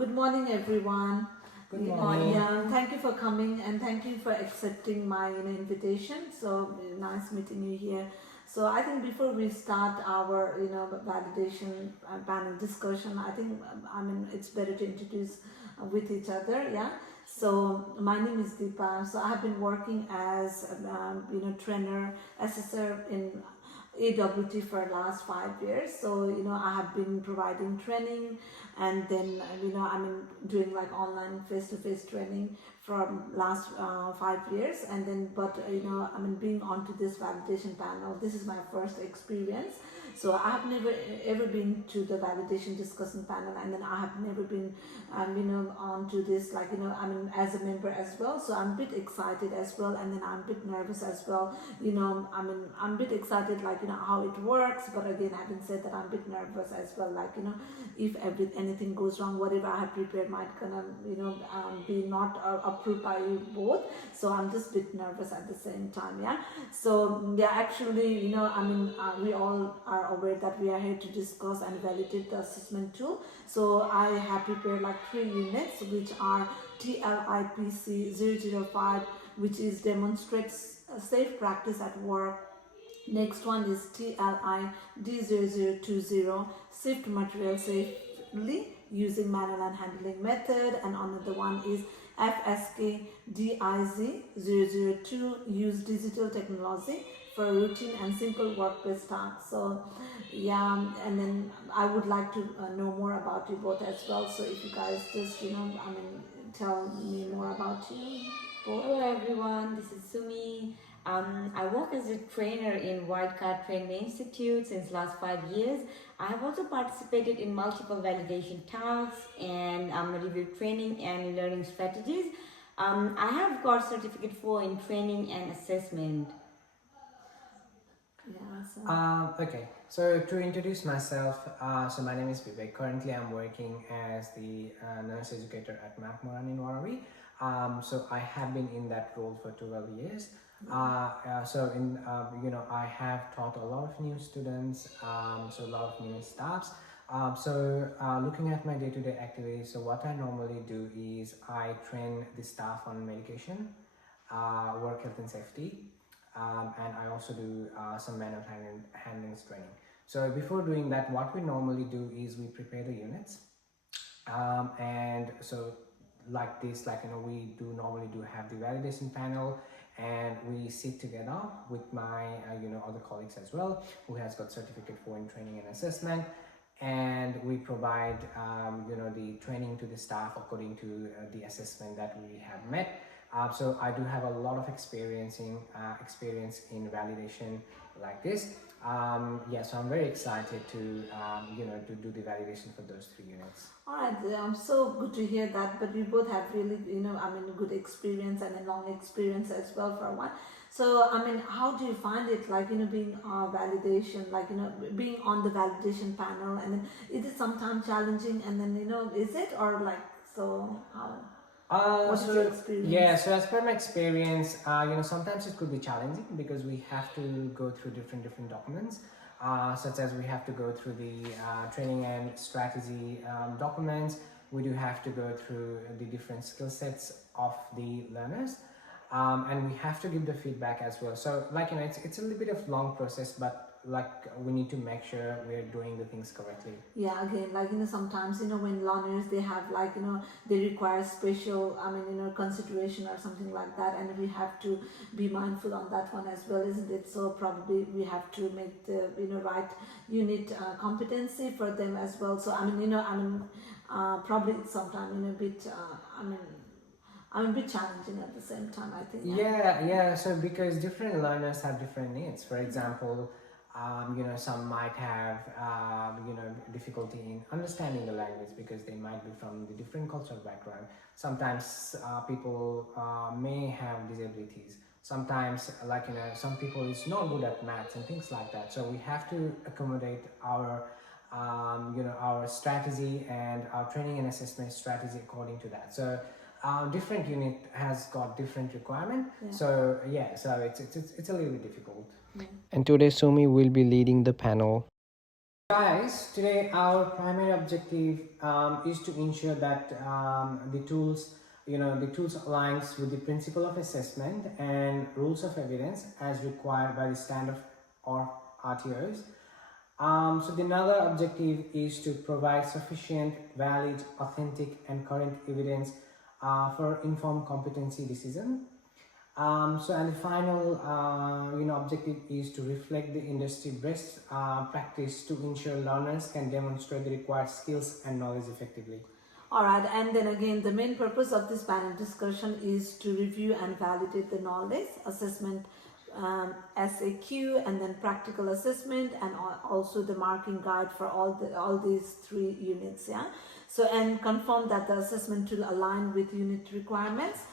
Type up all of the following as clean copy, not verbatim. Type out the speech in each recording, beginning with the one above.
Good morning, everyone. Good morning. Yeah, thank you for coming and thank you for accepting my invitation. So nice meeting you here. So I think before we start our validation panel discussion, I think it's better to introduce with each other. Yeah. So my name is Deepa. So I have been working as trainer, assessor in AWT for last 5 years. So I have been providing training, and then doing like online face-to-face training from last 5 years, and then but being onto this validation panel, this is my first experience. So I have never ever been to the validation discussion panel, and then I have never been onto this as a member as well. So I'm a bit excited as well, and then I'm a bit nervous as well. I'm a bit excited how it works, but again, having said that, I'm a bit nervous as well, if anything goes wrong, whatever I have prepared might gonna be not approved by you both. So I'm just a bit nervous at the same time. Yeah. So yeah, actually we all are aware that we are here to discuss and validate the assessment tool. So I have prepared like 3 units, which are TLIPC 005, which is demonstrates safe practice at work. Next one is TLI D0020, sift material safely using manual and handling method, and another one is FSK DIZ002, use digital technology for routine and simple workplace tasks. So yeah, and then I would like to know more about you both as well. So if you guys just tell me more about you both. Hello everyone, this is Sumi. I work as a trainer in Wildcard Training Institute since last 5 years. I have also participated in multiple validation tasks and reviewed training and learning strategies. I have got certificate 4 in training and assessment. Yeah, so. Okay, so to introduce myself, so my name is Vivek. Currently, I'm working as the nurse educator at Macmoran in Warrawi. So I have been in that role for 12 years. So I have taught a lot of new students, so a lot of new staffs. Looking at my day-to-day activities, so what I normally do is I train the staff on medication, work health and safety, and I also do some manual handling training. So before doing that, what we normally do is we prepare the units, and so like this, we do normally have the validation panel, and we sit together with my other colleagues as well, who has got certificate 4 in training and assessment, and we provide the training to the staff according to the assessment that we have met. So I do have a lot of experience in validation like this. So I'm very excited to to do the validation for those 3 units. All right, I'm so good to hear that. But we both have really good experience and a long experience as well for one. So how do you find it being validation, being on the validation panel, and then is it sometimes challenging, and then is it, or so how? What's your experience? Yeah, so as per my experience, sometimes it could be challenging because we have to go through different documents, such as we have to go through the training and strategy documents. We do have to go through the different skill sets of the learners, and we have to give the feedback as well. So it's a little bit of long process, but we need to make sure we're doing the things correctly. Yeah, again, sometimes when learners, they have they require special consideration or something like that, and we have to be mindful on that one as well, isn't it? So probably we have to make the right unit competency for them as well. So probably sometimes a bit I'm a bit challenging at the same time, I think. Yeah. So because different learners have different needs. For example, some might have difficulty in understanding the language because they might be from the different cultural background. Sometimes people may have disabilities. Sometimes some people is not good at maths and things like that. So we have to accommodate our our strategy and our training and assessment strategy according to that. So different unit has got different requirement. Yeah. So it's a little bit difficult. Yeah. And today Sumi will be leading the panel. Guys, today our primary objective is to ensure that the tools aligns with the principle of assessment and rules of evidence as required by the standard or RTOs. So the another objective is to provide sufficient, valid, authentic and current evidence for informed competency decision. And the final objective is to reflect the industry best practice to ensure learners can demonstrate the required skills and knowledge effectively. Alright, and then again, the main purpose of this panel discussion is to review and validate the knowledge assessment, SAQ, and then practical assessment, and also the marking guide for all these 3 units. Yeah, so and confirm that the assessment will align with unit requirements,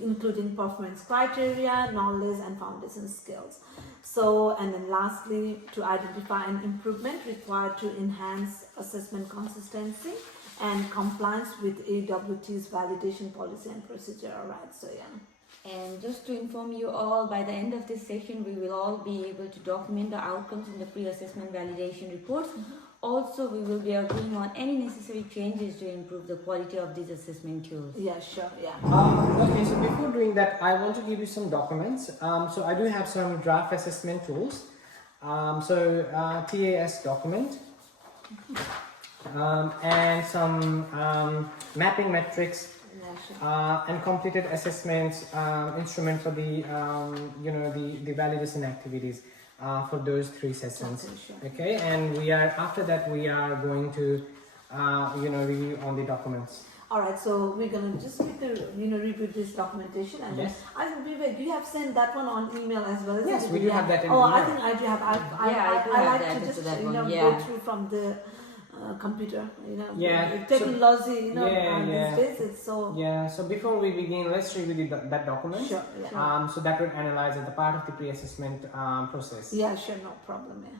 including performance criteria, knowledge and foundation skills. So, and then lastly, to identify an improvement required to enhance assessment consistency and compliance with AWT's validation policy and procedure. Alright, so yeah. And just to inform you all, by the end of this session, we will all be able to document the outcomes in the pre-assessment validation reports. Also, we will be agreeing on any necessary changes to improve the quality of these assessment tools. Yeah, sure, yeah. Okay, so before doing that, I want to give you some documents. So I do have some draft assessment tools. TAS document and some mapping metrics. Yeah, sure. And completed assessments instrument for the the validation activities for those 3 sessions. Okay, sure. Okay, and after that we are going to review on the documents. Alright, so we're gonna just quickly review this documentation, and Yes. I think Vivek, you have sent that one on email as well. Isn't Yes, it? we do have that in Oh, I email. think I do have. I do I have like that to into just that one, go yeah. through from the computer. Yeah, technology. yeah. These days it's so. Yeah, so before we begin, let's review that document. Sure. Yeah. So that would analyze as a part of the pre-assessment process. Yeah, sure, no problem. Yeah.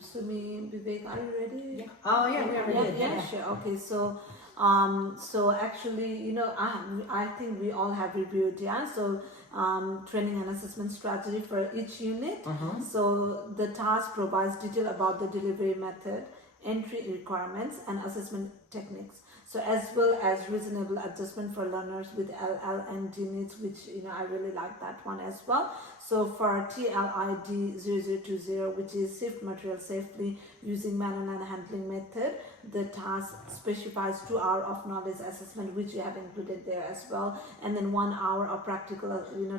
Sumi, Vivek, are you ready? Yeah. Oh yeah, we are ready. Yeah, sure. Okay, so actually, I think we all have reviewed, yeah. So training and assessment strategy for each unit. So the task provides detail about the delivery method, entry requirements, and assessment techniques. So as well as reasonable adjustment for learners with LL and units, which I really like that one as well. So for TLID 0020, which is sift material safely using manual and handling method, the task specifies 2 hours of knowledge assessment, which you have included there as well, and then 1 hour of practical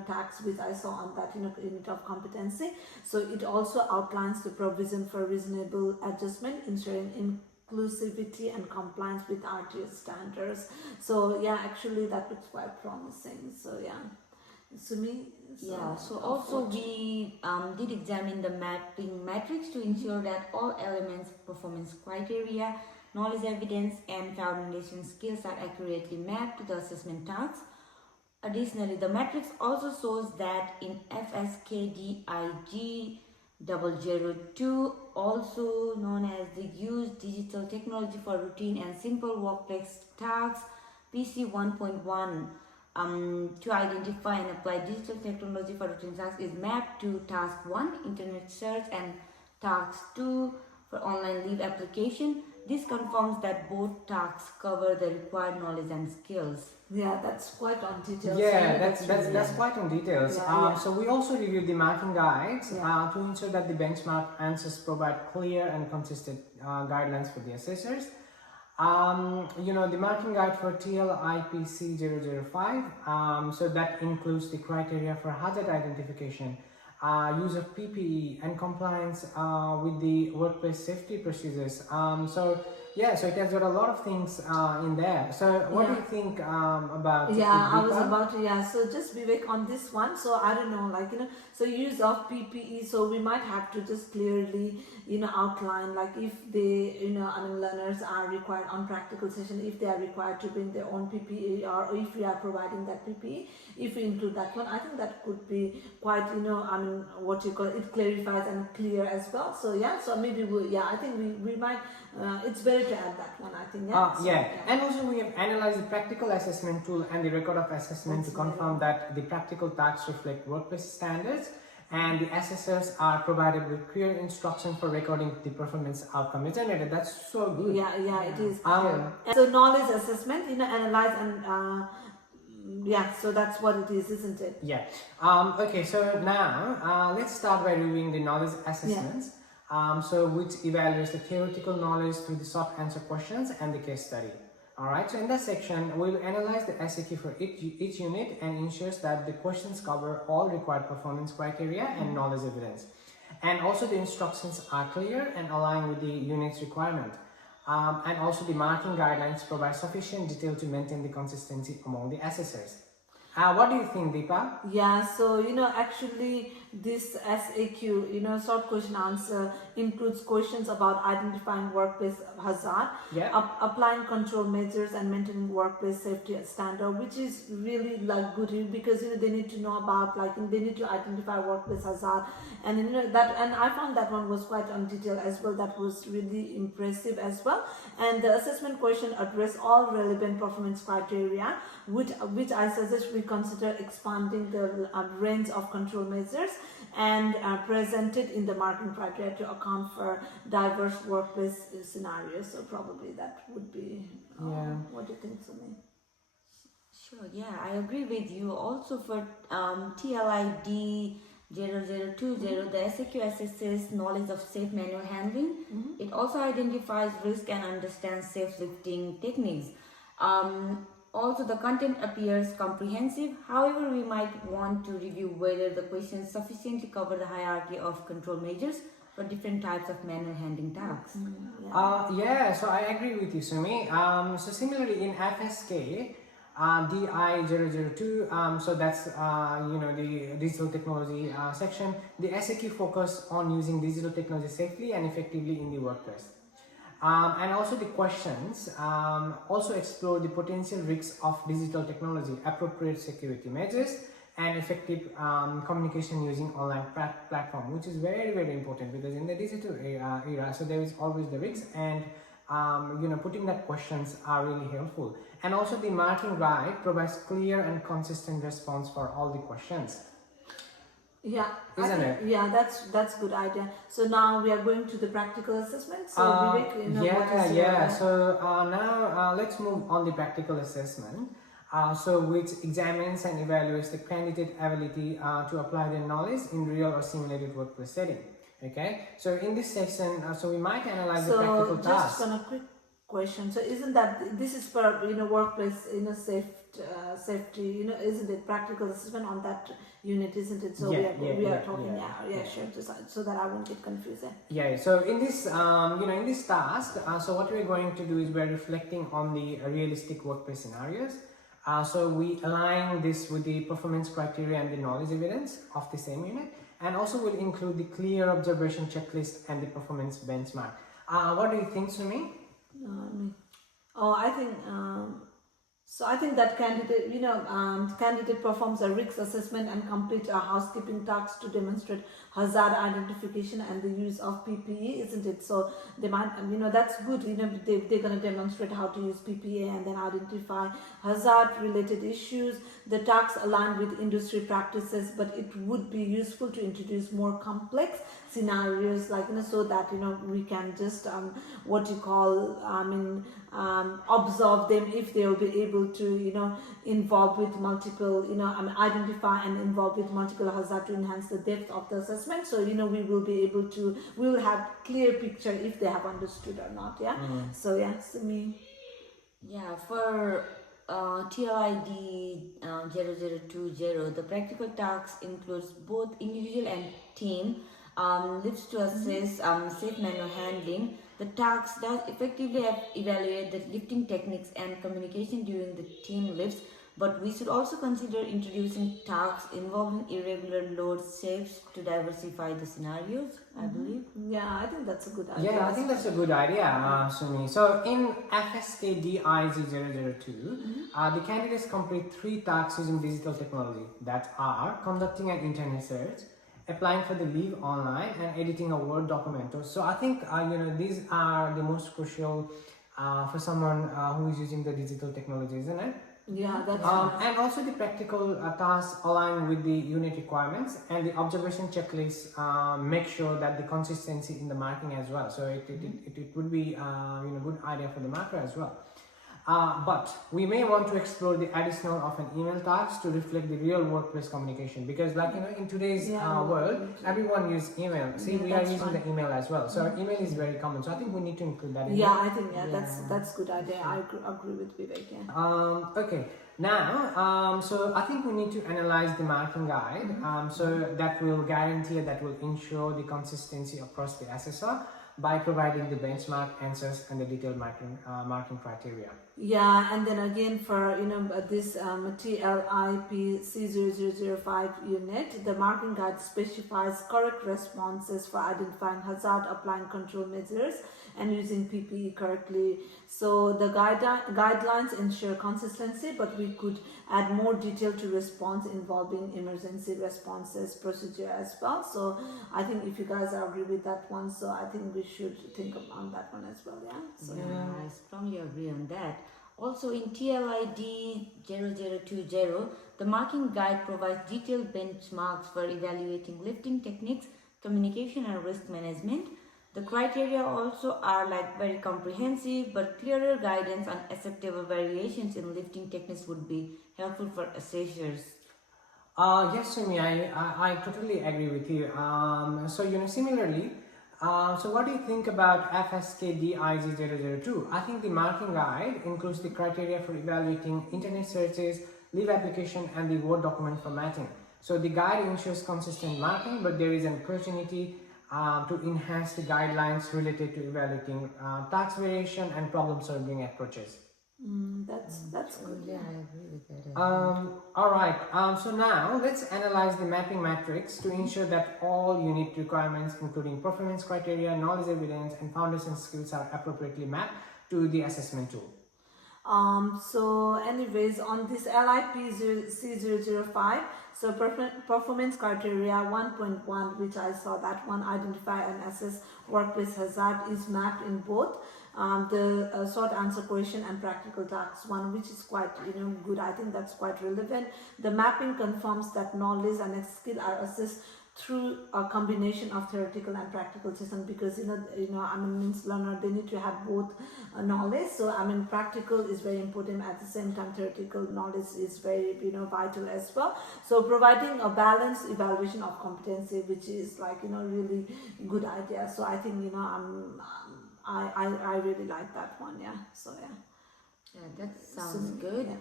tasks, which I saw on that unit of competency. So it also outlines the provision for reasonable adjustment, ensuring inclusivity and compliance with RTO standards. So yeah, actually that looks quite promising. So yeah, Sumi. So also we did examine the mapping matrix to ensure that all elements, performance criteria, knowledge evidence and foundation skills are accurately mapped to the assessment tasks. Additionally, the matrix also shows that in FSKDIG 002, also known as the Use Digital Technology for Routine and Simple Workplace Tasks, PC 1.1, to identify and apply digital technology for routine tasks is mapped to task 1, internet search, and task 2 for online leave application. This confirms that both tasks cover the required knowledge and skills. Yeah, that's quite on details. Yeah, that's quite on details. Yeah. So we also reviewed the marking guides to ensure that the benchmark answers provide clear and consistent guidelines for the assessors. The marking guide for TLIPC 005, so that includes the criteria for hazard identification, use of PPE and compliance with the workplace safety procedures. So Yeah, so it has got a lot of things in there. So what do you think about it, Yeah, I was Deepa? about to, yeah. So just Vivek on this one. So I don't know, like, so use of PPE. So we might have to just clearly, outline, like if they, learners are required on practical session, if they are required to bring their own PPE, or if we are providing that PPE, if we include that one, I think that could be quite, what you call it, clarifies and clear as well. So yeah, so maybe I think we might, it's better to add that one, I think, yeah. Yeah, and also we have analyzed the practical assessment tool and the record of assessment to confirm that the practical tasks reflect workplace standards, and the assessors are provided with clear instructions for recording the performance outcome. Isn't it? That's so good. Yeah, it is. Um, And so knowledge assessment, analyze and so that's what it is, isn't it? Yeah. Okay, so now let's start by reviewing the knowledge assessments. So which evaluates the theoretical knowledge through the soft answer questions and the case study. Alright, so in this section, we'll analyze the SAQ for each unit and ensures that the questions cover all required performance criteria and knowledge evidence. And also the instructions are clear and align with the unit's requirement. And also the marking guidelines provide sufficient detail to maintain the consistency among the assessors. What do you think, Deepa? Yeah, so actually this SAQ, short question answer, includes questions about identifying workplace hazard, applying control measures and maintaining workplace safety standard, which is really like good because they need to know about, like, they need to identify workplace hazard, and that, and I found that one was quite on detail as well. That was really impressive as well. And the assessment question address all relevant performance criteria, which I suggest we consider expanding the range of control measures and presented in the marking criteria to account for diverse workplace scenarios. So probably that would be, what do you think, Sumi? Sure, yeah, I agree with you. Also for TLID 0020, the SAQ assesses knowledge of safe manual handling. It also identifies risk and understands safe lifting techniques. Also, the content appears comprehensive. However, we might want to review whether the questions sufficiently cover the hierarchy of control measures for different types of manual handling tasks. Yeah, so I agree with you, Sumi. So similarly in FSK, DI002, so that's the digital technology section. The SAQ focus on using digital technology safely and effectively in the workplace. And also the questions also explore the potential risks of digital technology, appropriate security measures, and effective communication using online platform, which is very, very important because in the digital era, so there is always the risks, and putting that questions are really helpful. And also the marking guide provides clear and consistent response for all the questions. Yeah, isn't it? Yeah, that's good idea. So now we are going to the practical assessment. So Vivek, what is So now let's move on the practical assessment. So which examines and evaluates the candidate ability to apply their knowledge in real or simulated workplace setting. Okay. So in this section, so we might analyze the practical tasks. So just on a quick question. So isn't that this is for workplace safety, isn't it practical assessment on that unit, isn't it? So we are talking sure, so that I won't get confused. So in this in this task, so what we're going to do is we're reflecting on the realistic workplace scenarios. So we align this with the performance criteria and the knowledge evidence of the same unit, and also will include the clear observation checklist and the performance benchmark. What do you think, Sumi? I think so. I think that candidate, candidate performs a risk assessment and complete a housekeeping task to demonstrate hazard identification and the use of PPE, isn't it? So they might, that's good. They're going to demonstrate how to use PPE and then identify hazard-related issues. The tasks align with industry practices, but it would be useful to introduce more complex scenarios, like so that we can just observe them if they will be able to involve with multiple identify and involve with multiple hazard to enhance the depth of the assessment. So we will have clear picture if they have understood or not. So for TLID 0020, the practical tasks includes both individual and team lifts to assess safe manual handling. The task does effectively evaluate the lifting techniques and communication during the team lifts, but we should also consider introducing tasks involving irregular load shapes to diversify the scenarios, I believe. Yeah, I think that's a good idea. Yeah, I think that's a good idea, Sumi. So in FSK DIG002, the candidates complete 3 tasks using digital technology that are conducting an internet search, applying for the leave online, and editing a Word document. So I think these are the most crucial for someone who is using the digital technology, isn't it? Yeah, that's And also the practical tasks align with the unit requirements, and the observation checklist make sure that the consistency in the marking as well. So it would be good idea for the marker as well. But we may want to explore the additional of an email task to reflect the real workplace communication, because in today's world, everyone uses email. See, we are using the email as well. So email is very common. So I think we need to include that in yeah, there. I think that's good idea. I agree with Vivek. Yeah. Okay, now so I think we need to analyze the marking guide, so that will guarantee, that will ensure the consistency across the assessor by providing the benchmark answers and the detailed marking criteria. Yeah, and then again for this TLIP C0005 unit, the marking guide specifies correct responses for identifying hazard, applying control measures, and using PPE correctly. So the guidelines ensure consistency, but we could add more detail to response involving emergency responses procedure as well. So I think if you guys agree with that one, so I think we should think on that one as well. Yeah. So I strongly agree on that. Also in TLID 0020, the marking guide provides detailed benchmarks for evaluating lifting techniques, communication and risk management. The criteria also are very comprehensive, but clearer guidance on acceptable variations in lifting techniques would be helpful for assessors. Yes, Sumi, I totally agree with you. Similarly, so what do you think about FSK DIG002? I think the marking guide includes the criteria for evaluating internet searches, leave application, and the Word document formatting. So the guide ensures consistent marking, but there is an opportunity to enhance the guidelines related to evaluating task variation and problem-solving approaches. that's good. Yeah, I agree with that. All right. So now let's analyze the mapping matrix to ensure that all unit requirements, including performance criteria, knowledge evidence, and foundation skills, are appropriately mapped to the assessment tool. So anyways, on this LIP C005, so performance criteria 1.1, which I saw that one, identify and assess workplace hazard, is mapped in both the short answer question and practical tasks one, which is quite good. I think that's quite relevant. The mapping confirms that knowledge and skill are assessed through a combination of theoretical and practical session, because means learner, they need to have both knowledge. So practical is very important, at the same time theoretical knowledge is very vital as well. So providing a balanced evaluation of competency, which is really good idea. So I think I really like that one. Yeah. So Yeah, that sounds good. Yeah.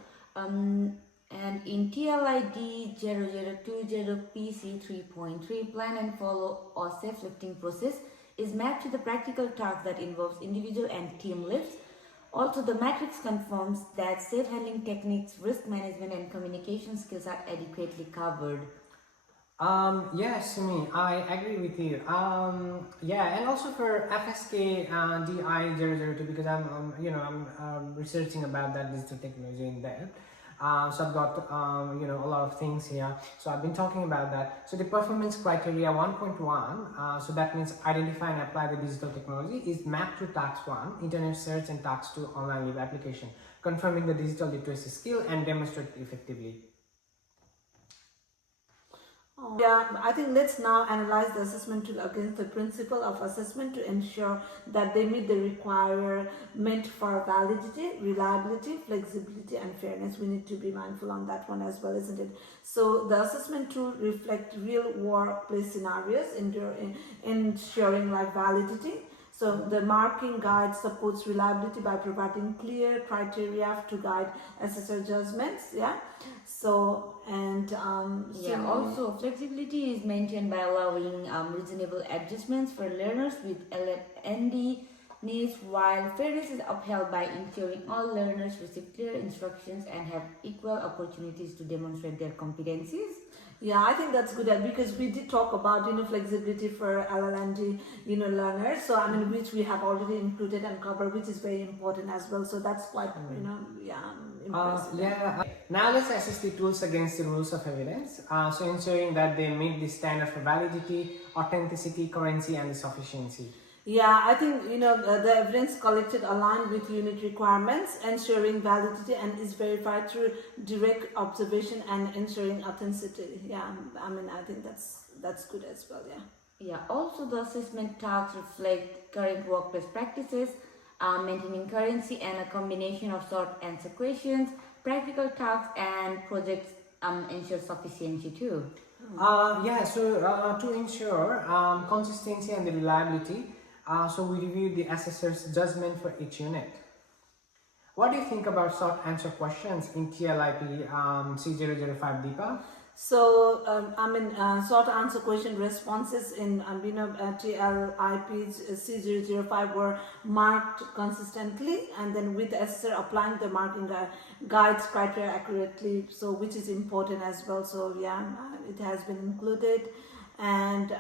And in TLID 0020 PC 3.3, plan and follow or safe lifting process is mapped to the practical task that involves individual and team lifts. Also, the matrix confirms that safe handling techniques, risk management, and communication skills are adequately covered. Yes, Sumi, I agree with you. Yeah, and also for FSK DI002, because I'm researching about that digital technology in there. So I've got a lot of things here. So I've been talking about that. So the performance criteria 1.1, so that means identify and apply the digital technology, is mapped to task 1, internet search, and task 2, online leave application, confirming the digital literacy skill and demonstrate effectively. Yeah, I think let's now analyze the assessment tool against the principle of assessment to ensure that they meet the requirement for validity, reliability, flexibility, and fairness. We need to be mindful on that one as well, isn't it? So the assessment tool reflects real workplace scenarios, ensuring validity. So the marking guide supports reliability by providing clear criteria to guide assessor judgments. Yeah. So and Yeah, also flexibility is maintained by allowing reasonable adjustments for learners with LND needs, while fairness is upheld by ensuring all learners receive clear instructions and have equal opportunities to demonstrate their competencies. Yeah, I think that's good because we did talk about flexibility for LLND learners. So I mean, which we have already included and covered, which is very important as well. So that's quite impressive. Now let's assess the tools against the rules of evidence. So ensuring that they meet the standard for validity, authenticity, currency, and the sufficiency. Yeah, I think the evidence collected aligned with unit requirements, ensuring validity and is verified through direct observation and ensuring authenticity. Yeah, I mean I think that's good as well. Yeah. Yeah, also the assessment tasks reflect current workplace practices, maintaining currency and a combination of short answer questions, practical tasks and projects ensure sufficiency too. To ensure consistency and the reliability, so we review the assessor's judgment for each unit. What do you think about short answer questions in TLIP C005 DIPA? So, short answer question responses in TLIP's C005 were marked consistently, and then with assessor applying the marking guides criteria accurately, so which is important as well. So, yeah, it has been included. And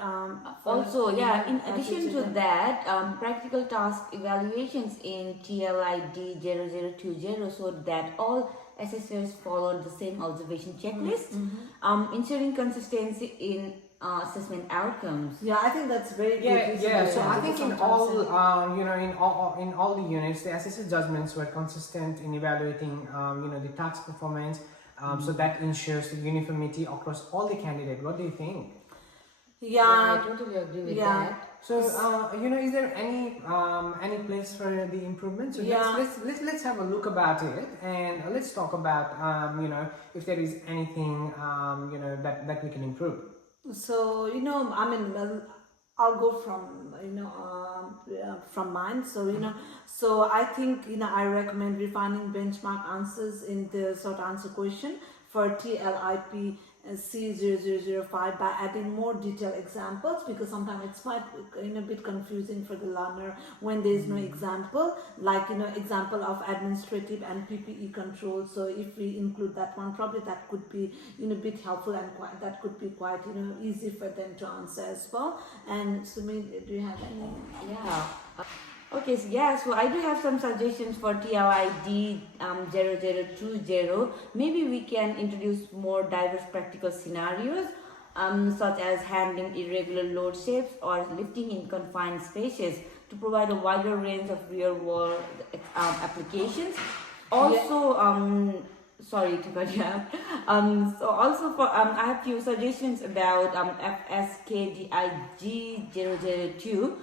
also, in addition to that, practical task evaluations in TLID 0020 so that all assessors followed the same observation checklist, ensuring consistency in assessment outcomes. Yeah, I think that's very good. So I think in all, in all the units, the assessor judgments were consistent in evaluating, the task performance. So that ensures the uniformity across all the candidates. What do you think? Yeah, I totally agree with that. So, is there any place for the improvement? So let's have a look about it, and let's talk about if there is anything that we can improve. So I'll go from mine. So so I think I recommend refining benchmark answers in the short answer question for TLIP C0005 by adding more detailed examples, because sometimes it's quite a bit confusing for the learner when there is no example, like example of administrative and PPE control. So if we include that one, probably that could be a bit helpful, and that could be quite easy for them to answer as well. And Sumi, do you have any? Yeah. Okay, so I do have some suggestions for TLID 0020. Maybe we can introduce more diverse practical scenarios, such as handling irregular load shapes or lifting in confined spaces, to provide a wider range of real-world applications. Also, sorry to cut you out. So also I have few suggestions about FSKDIG 002.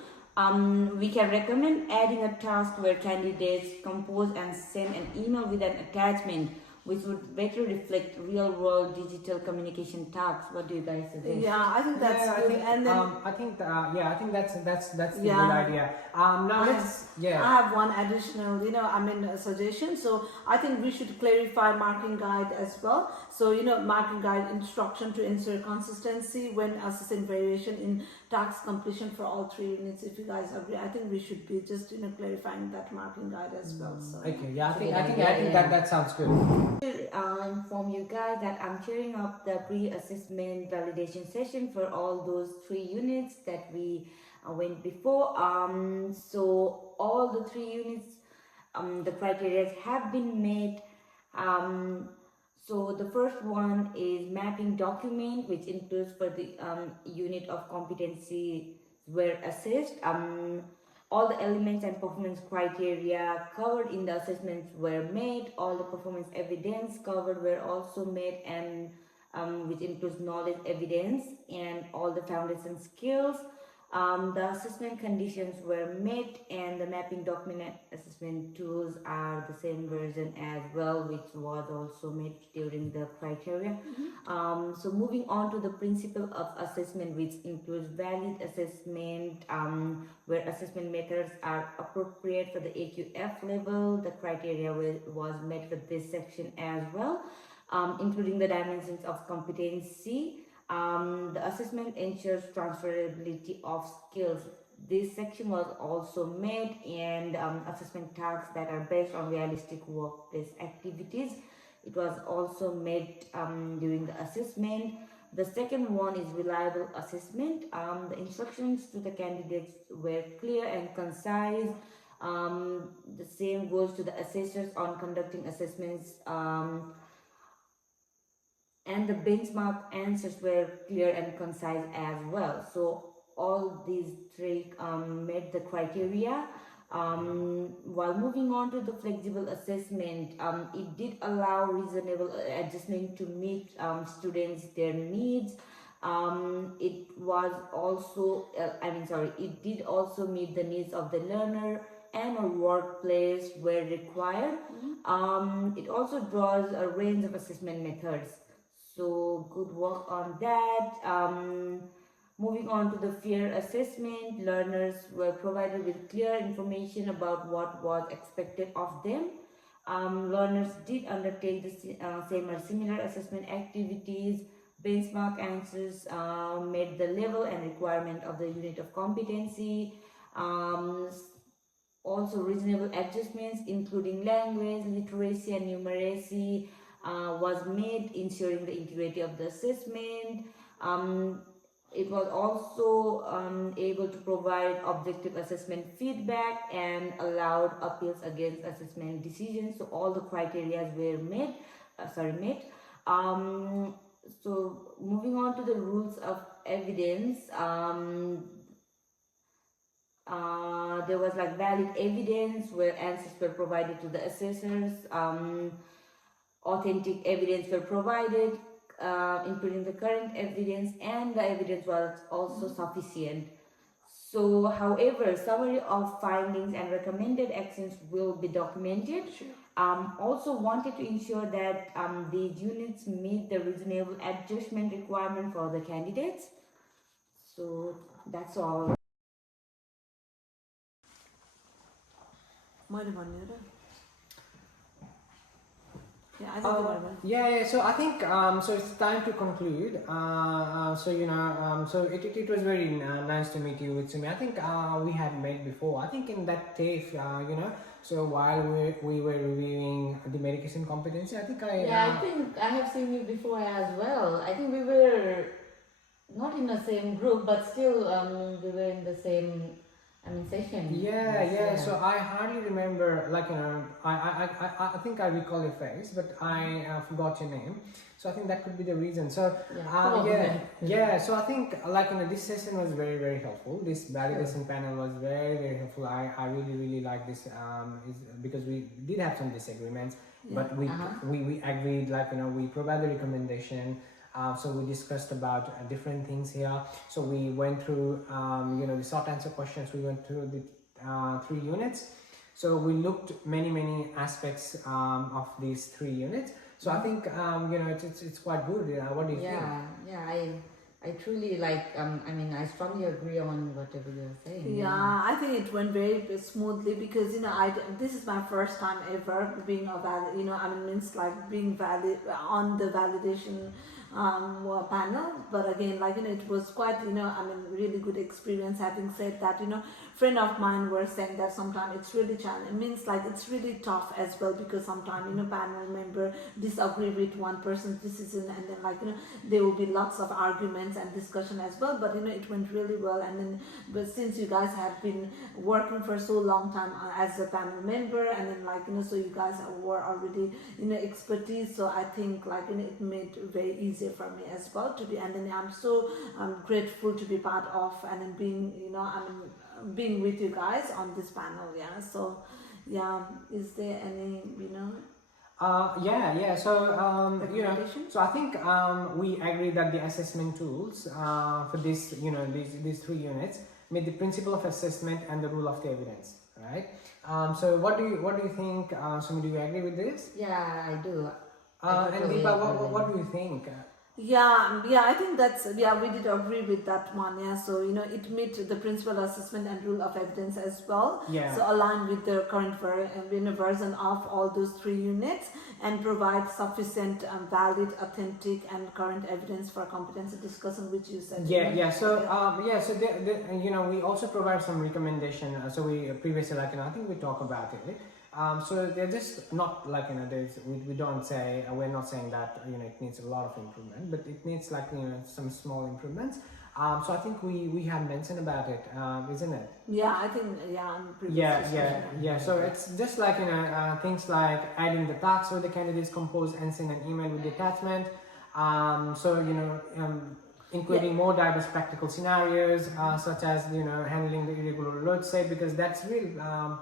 We can recommend adding a task where candidates compose and send an email with an attachment, which would better reflect real-world digital communication tasks. What do you guys suggest? Yeah, I think that's good. I think that's the good idea. I have one additional, suggestion. So I think we should clarify marking guide as well. So marking guide instruction to ensure consistency when assessing variation in task completion for all 3 units. If you guys agree, I think we should be just clarifying that marking guide as well. So I think that sounds good. Inform you guys that I'm chairing up the pre-assessment validation session for all those 3 units that we went before. So all the 3 units, the criteria have been met. So the first one is mapping document, which includes for the unit of competency were assessed. All the elements and performance criteria covered in the assessments were made. All the performance evidence covered were also made, and which includes knowledge evidence and all the foundation skills. The assessment conditions were met, and the mapping document assessment tools are the same version as well, which was also met during the criteria. So moving on to the principle of assessment, which includes valid assessment, where assessment methods are appropriate for the AQF level. The criteria was met for this section as well, including the dimensions of competency. The assessment ensures transferability of skills. This section was also made, and assessment tasks that are based on realistic workplace activities. It was also made during the assessment. The second one is reliable assessment. The instructions to the candidates were clear and concise. The same goes to the assessors on conducting assessments. And the benchmark answers were clear and concise as well. So all these three met the criteria. While moving on to the flexible assessment, it did allow reasonable adjustment to meet students their needs. It was also, it did also meet the needs of the learner and a workplace where required. It also draws a range of assessment methods. So good work on that. Moving on to the peer assessment, learners were provided with clear information about what was expected of them. Learners did undertake the same or similar assessment activities. Benchmark answers met the level and requirement of the unit of competency. Also reasonable adjustments including language, literacy and numeracy was made, ensuring the integrity of the assessment. It was also able to provide objective assessment feedback and allowed appeals against assessment decisions. So all the criteria were met. So moving on to the rules of evidence, there was like valid evidence where answers were provided to the assessors. Authentic evidence were provided, including the current evidence, and the evidence was also sufficient. So, however, summary of findings and recommended actions will be documented. Also wanted to ensure that these units meet the reasonable adjustment requirement for the candidates. So that's all. So I think so it's time to conclude. So it was very nice to meet you, Utsumi. I think we had met before. I think in that TAFE, so while we were reviewing the medication competency, I think I think I have seen you before as well. I think we were not in the same group, but still we were in the same session. Yeah. So I hardly remember, I think I recall your face, but I forgot your name. So I think that could be the reason. So So I think this session was very, very helpful. This validation panel was very, very helpful. I really like this because we did have some disagreements, but we agreed. We provided the recommendation. So we discussed about different things here. So we went through, the short answer questions. We went through the 3 units. So we looked many aspects of these 3 units. So I think, it's quite good. What do you think? I truly I strongly agree on whatever you're saying. Yeah, I think it went very smoothly because this is my first time ever being being valid on the validation panel. But again, it was quite really good experience. Having said that, friend of mine were saying that sometimes it's really challenging. It means it's really tough as well because sometimes panel member disagree with one person's decision, and then there will be lots of arguments and discussion as well. But it went really well. And then, but since you guys have been working for so long time as a panel member, and then so you guys were already expertise. So I think it made it very easy for me as well to be. And then I'm so grateful to be part of and then being being with you guys on this panel. So is there any So I think we agree that the assessment tools for this these 3 units meet the principle of assessment and the rule of the evidence, right? So what do you think, Sumi, do you agree with this? Yeah, I do. And totally Deepa, agree what with do you think? Yeah, I think we did agree with that one. Yeah, so it meets the principal assessment and rule of evidence as well. Yeah. So align with the current version of all those 3 units and provide sufficient, valid, authentic, and current evidence for competency discussion, which you said. Yeah. So we also provide some recommendation. So we previously, I think we talked about it. So they're just not we don't say, we're not saying that it needs a lot of improvement, but it needs some small improvements. So I think we have mentioned about it, isn't it? Yeah, I think Yeah. So it's just things like adding the tasks where the candidates compose and send an email with the attachment. Including more diverse practical scenarios, such as handling the irregular load state, because that's really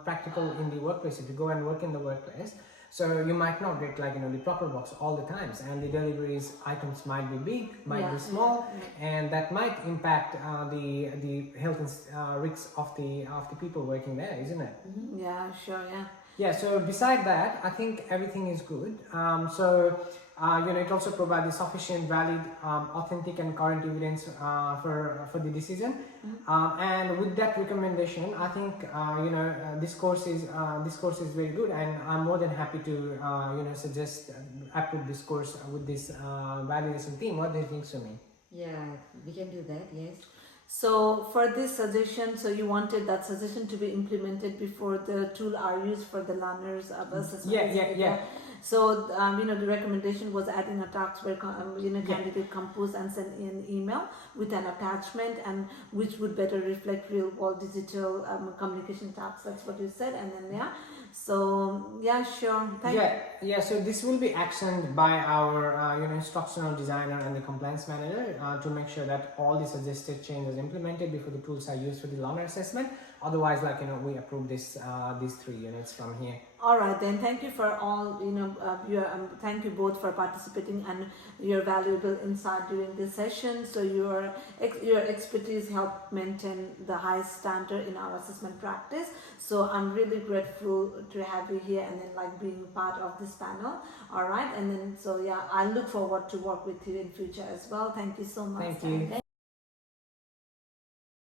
practical in the workplace. If you go and work in the workplace, so you might not get the proper box all the times, and the deliveries items might be big, might be small, and that might impact the health and risks of the people working there, isn't it? Yeah, sure, yeah. Yeah, so beside that, I think everything is good. It also provides sufficient, valid, authentic, and current evidence for the decision. And with that recommendation, I think this course is very good, and I'm more than happy to suggest approve this course with this validation team. What do you think, Sumi? Yeah, we can do that. Yes. So for this suggestion, so you wanted that suggestion to be implemented before the tool are used for the learners assessment. Yeah. So the recommendation was adding a task where candidate compose and send an email with an attachment, and which would better reflect real world digital communication tasks. That's what you said, and then So sure. Thank you. Yeah. So this will be actioned by our instructional designer and the compliance manager to make sure that all the suggested changes implemented before the tools are used for the learner assessment. Otherwise, we approve these 3 units from here. All right, then. Thank you for all, thank you both for participating and your valuable insight during this session. So your expertise helped maintain the high standard in our assessment practice. So I'm really grateful to have you here and then being part of this panel. All right, and then I look forward to work with you in future as well. Thank you so much. Thank you.